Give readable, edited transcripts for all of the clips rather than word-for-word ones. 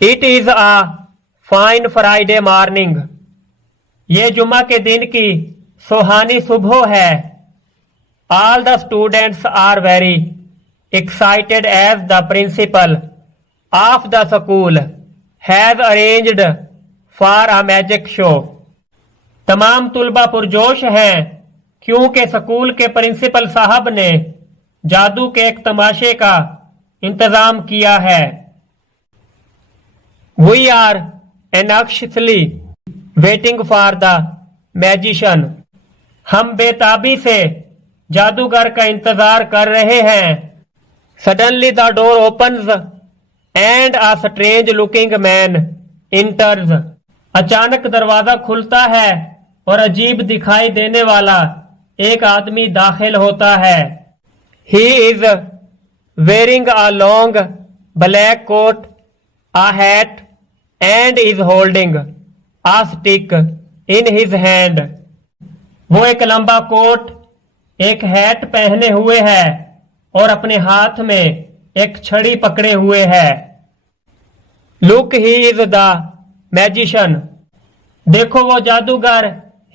It is a fine Friday morning. ये जुम्मा के दिन की सुहानी सुबह है। All the students are very excited as the principal of the school has arranged for a magic show. तमाम तुलबा पुरजोश हैं क्योंकि स्कूल के प्रिंसिपल साहब ने जादू के एक तमाशे का इंतजाम किया है। We are anxiously waiting for the magician. हम बेताबी से जादूगर का इंतजार कर रहे हैं। Suddenly the door opens and a strange looking man enters. अचानक दरवाजा खुलता है और अजीब दिखाई देने वाला एक आदमी दाखिल होता है। He is wearing a long black coat, a hat and is holding a stick in his hand. वो एक लंबा कोट, एक हैट पहने हुए है और अपने हाथ में एक छड़ी पकड़े हुए है। Look he is the magician. देखो वो जादूगर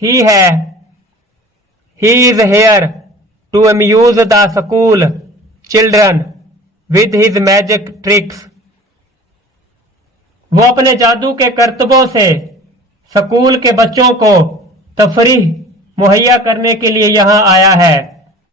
ही है। He is here to amuse the school children with his magic tricks. वो अपने जादू के करतबों से स्कूल के बच्चों को तफरीह मुहैया करने के लिए यहाँ आया है।